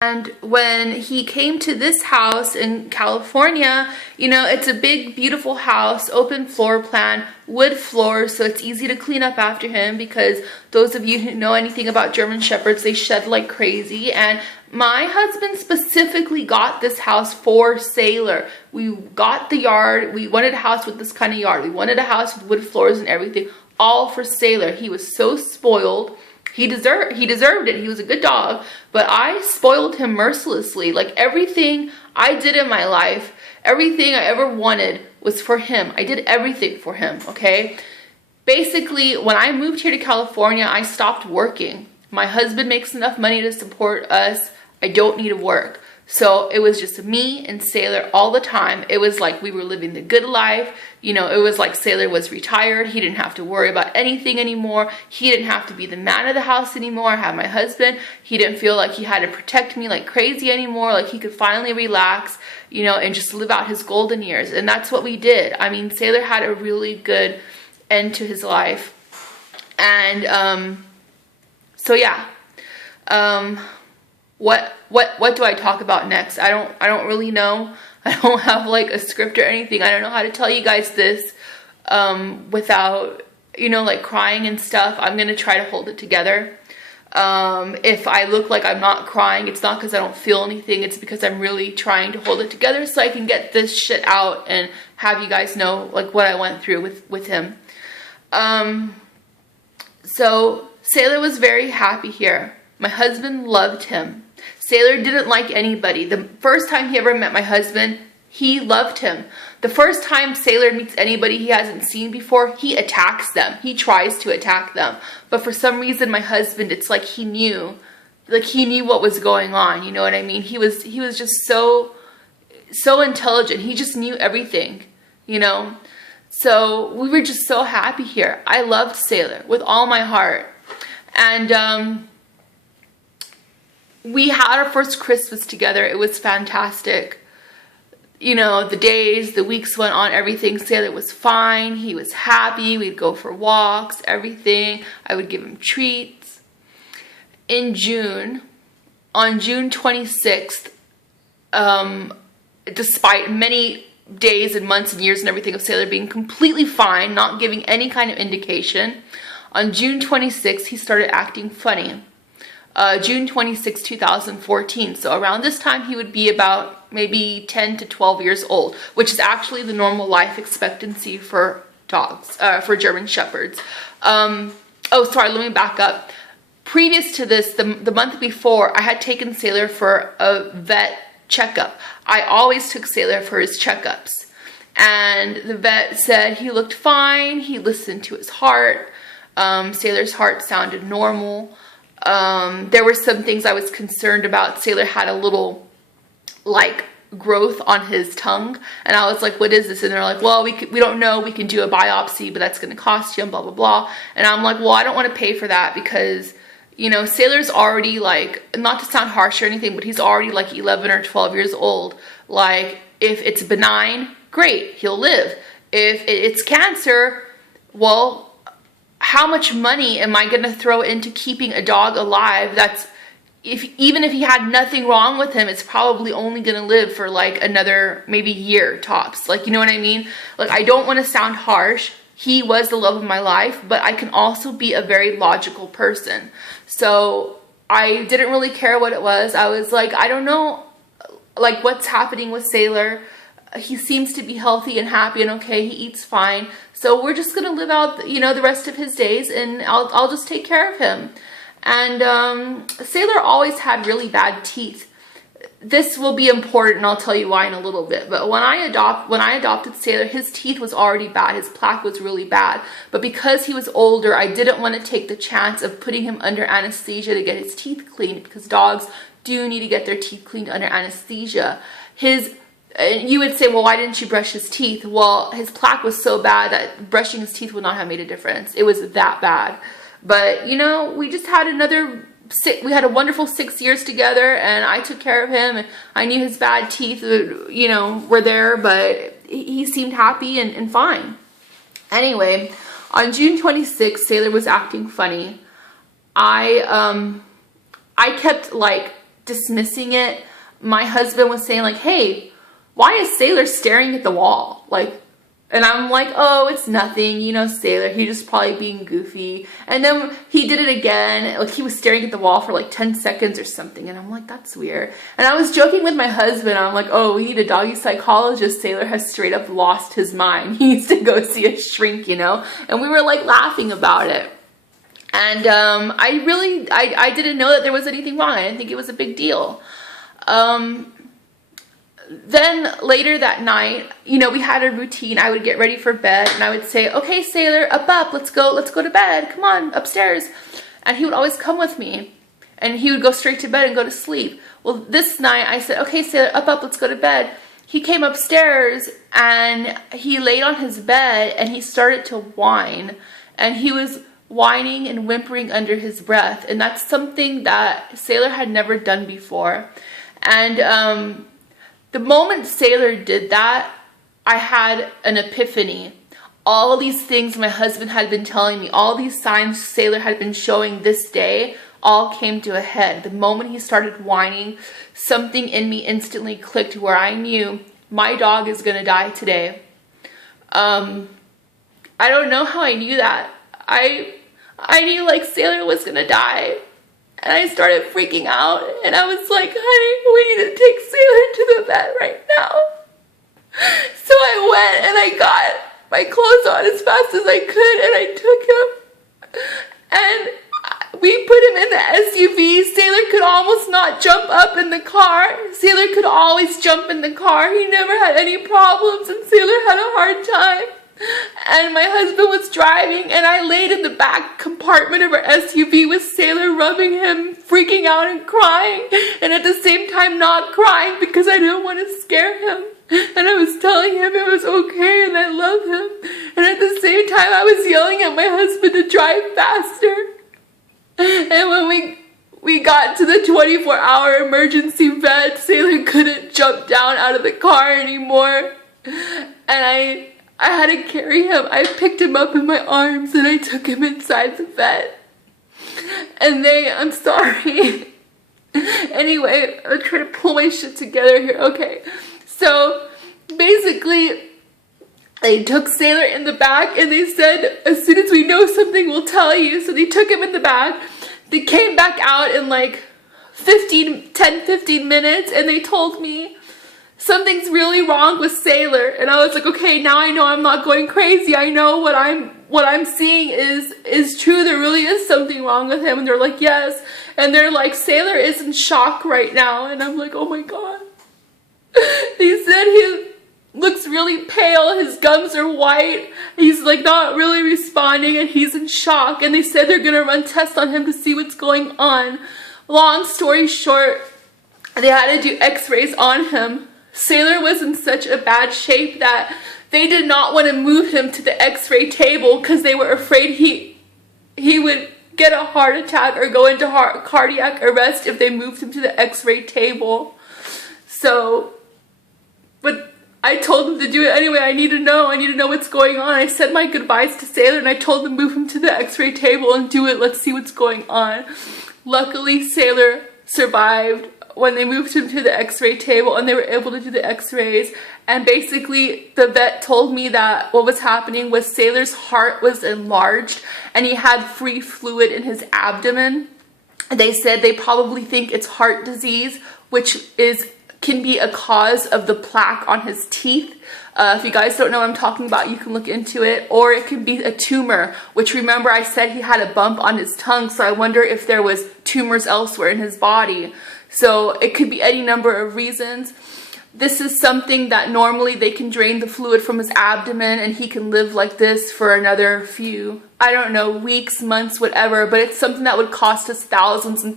And when he came to this house in California, you know, it's a big, beautiful house, open floor plan, wood floors, so it's easy to clean up after him because those of you who know anything about German Shepherds, they shed like crazy. And my husband specifically got this house for Sailor. We got the yard. We wanted a house with this kind of yard. We wanted a house with wood floors and everything, all for Sailor. He was so spoiled. He deserved it. He was a good dog, but I spoiled him mercilessly. Like everything I did in my life, everything I ever wanted was for him. I did everything for him, okay? Basically, when I moved here to California, I stopped working. My husband makes enough money to support us. I don't need to work. So it was just me and Sailor all the time. It was like we were living the good life. You know, it was like Sailor was retired. He didn't have to worry about anything anymore. He didn't have to be the man of the house anymore. I had my husband. He didn't feel like he had to protect me like crazy anymore. Like he could finally relax, you know, and just live out his golden years. And that's what we did. I mean, Sailor had a really good end to his life. And so yeah. What do I talk about next? I don't really know. I don't have like a script or anything. I don't know how to tell you guys this without, you know, like crying and stuff. I'm gonna try to hold it together. If I look like I'm not crying, it's not because I don't feel anything. It's because I'm really trying to hold it together so I can get this shit out and have you guys know like what I went through with him. So Sailor was very happy here. My husband loved him. Sailor didn't like anybody. The first time he ever met my husband, he loved him. The first time Sailor meets anybody he hasn't seen before, he attacks them. He tries to attack them. But for some reason, my husband, it's like he knew what was going on. You know what I mean? He was just so intelligent. He just knew everything, you know? So we were just so happy here. I loved Sailor with all my heart. And, we had our first Christmas together. It was fantastic. You know, the days, the weeks went on, everything. Sailor was fine. He was happy. We'd go for walks, everything. I would give him treats. In June, on June 26th, despite many days and months and years and everything of Sailor being completely fine, not giving any kind of indication, on June 26th, he started acting funny. June 26, 2014. So around this time, he would be about maybe 10 to 12 years old, which is actually the normal life expectancy for dogs, for German Shepherds. Oh, sorry, let me back up. Previous to this, the month before, I had taken Sailor for a vet checkup. I always took Sailor for his checkups. And the vet said he looked fine. He listened to his heart. Sailor's heart sounded normal. There were some things I was concerned about. Sailor had a little like growth on his tongue, and I was like, what is this? And they're like, well, we don't know, we can do a biopsy, but that's going to cost you and blah blah blah. And I'm like, well, I don't want to pay for that because, you know, Sailor's already like, not to sound harsh or anything, but he's already like 11 or 12 years old. Like, if it's benign, great, he'll live. If it's cancer, well, how much money am I going to throw into keeping a dog alive that's, even if he had nothing wrong with him, it's probably only going to live for like another maybe year tops. Like, you know what I mean? Like, I don't want to sound harsh. He was the love of my life, but I can also be a very logical person. So I didn't really care what it was. I was like, I don't know, like, what's happening with Sailor. He seems to be healthy and happy and okay. He eats fine. So we're just going to live out, you know, the rest of his days, and I'll just take care of him. And Sailor always had really bad teeth. This will be important, and I'll tell you why in a little bit. But when I adopted Sailor, his teeth was already bad. His plaque was really bad. But because he was older, I didn't want to take the chance of putting him under anesthesia to get his teeth cleaned, because dogs do need to get their teeth cleaned under anesthesia. You would say, well, why didn't you brush his teeth? Well, his plaque was so bad that brushing his teeth would not have made a difference. It was that bad. But, you know, we just had we had a wonderful 6 years together, and I took care of him, and I knew his bad teeth, you know, were there, but he seemed happy and fine. Anyway, on June 26th, Sailor was acting funny. I kept, like, dismissing it. My husband was saying like, hey, why is Sailor staring at the wall? Like, and I'm like, oh, it's nothing, you know, Sailor, he just probably being goofy. And then he did it again, like he was staring at the wall for like 10 seconds or something, and I'm like, that's weird. And I was joking with my husband, I'm like, oh, we need a doggy psychologist, Sailor has straight up lost his mind, he needs to go see a shrink, you know? And we were like laughing about it. And I didn't know that there was anything wrong, I didn't think it was a big deal. Then later that night, you know, we had a routine. I would get ready for bed and I would say, okay, Sailor, up, let's go to bed. Come on, upstairs. And he would always come with me and he would go straight to bed and go to sleep. Well, this night I said, okay, Sailor, up, let's go to bed. He came upstairs and he laid on his bed and he started to whine, and he was whining and whimpering under his breath. And that's something that Sailor had never done before. And, the moment Sailor did that, I had an epiphany. All of these things my husband had been telling me, all these signs Sailor had been showing this day, all came to a head. The moment he started whining, something in me instantly clicked where I knew my dog is gonna die today. I don't know how I knew that. I knew like Sailor was gonna die. And I started freaking out, and I was like, honey, we need to take Sailor to the vet right now. So I went and I got my clothes on as fast as I could, and I took him. And we put him in the SUV. Sailor could almost not jump up in the car. Sailor could always jump in the car. He never had any problems, and Sailor had a hard time. And my husband was driving, and I laid in the back compartment of our SUV with Sailor, rubbing him, freaking out and crying, and at the same time not crying because I didn't want to scare him. And I was telling him it was okay and I love him. And at the same time I was yelling at my husband to drive faster. And when we got to the 24-hour emergency vet, Sailor couldn't jump down out of the car anymore. And I had to carry him. I picked him up in my arms and I took him inside the vet. And I'm sorry. Anyway, I'm trying to pull my shit together here. Okay, so basically, they took Sailor in the back and they said, as soon as we know something, we'll tell you. So they took him in the back. They came back out in like 10-15 minutes and they told me, something's really wrong with Sailor. And I was like, okay, now I know I'm not going crazy. I know what I'm seeing is true. There really is something wrong with him. And they're like, yes. And they're like, Sailor is in shock right now. And I'm like, oh my God. They said he looks really pale. His gums are white. He's like not really responding and he's in shock. And they said they're gonna run tests on him to see what's going on. Long story short, they had to do x-rays on him. Sailor was in such a bad shape that they did not want to move him to the x-ray table because they were afraid he would get a heart attack or go into cardiac arrest if they moved him to the x-ray table. So, but I told them to do it anyway. I need to know what's going on. I said my goodbyes to Sailor and I told them move him to the x-ray table and do it. Let's see what's going on. Luckily, Sailor survived when they moved him to the x-ray table and they were able to do the x-rays. And basically the vet told me that what was happening was Sailor's heart was enlarged and he had free fluid in his abdomen. They said they probably think it's heart disease, which can be a cause of the plaque on his teeth. If you guys don't know what I'm talking about, you can look into it. Or it could be a tumor, which remember I said he had a bump on his tongue, so I wonder if there was tumors elsewhere in his body. So it could be any number of reasons. This is something that normally they can drain the fluid from his abdomen and he can live like this for another few, I don't know, weeks, months, whatever, but it's something that would cost us thousands and thousands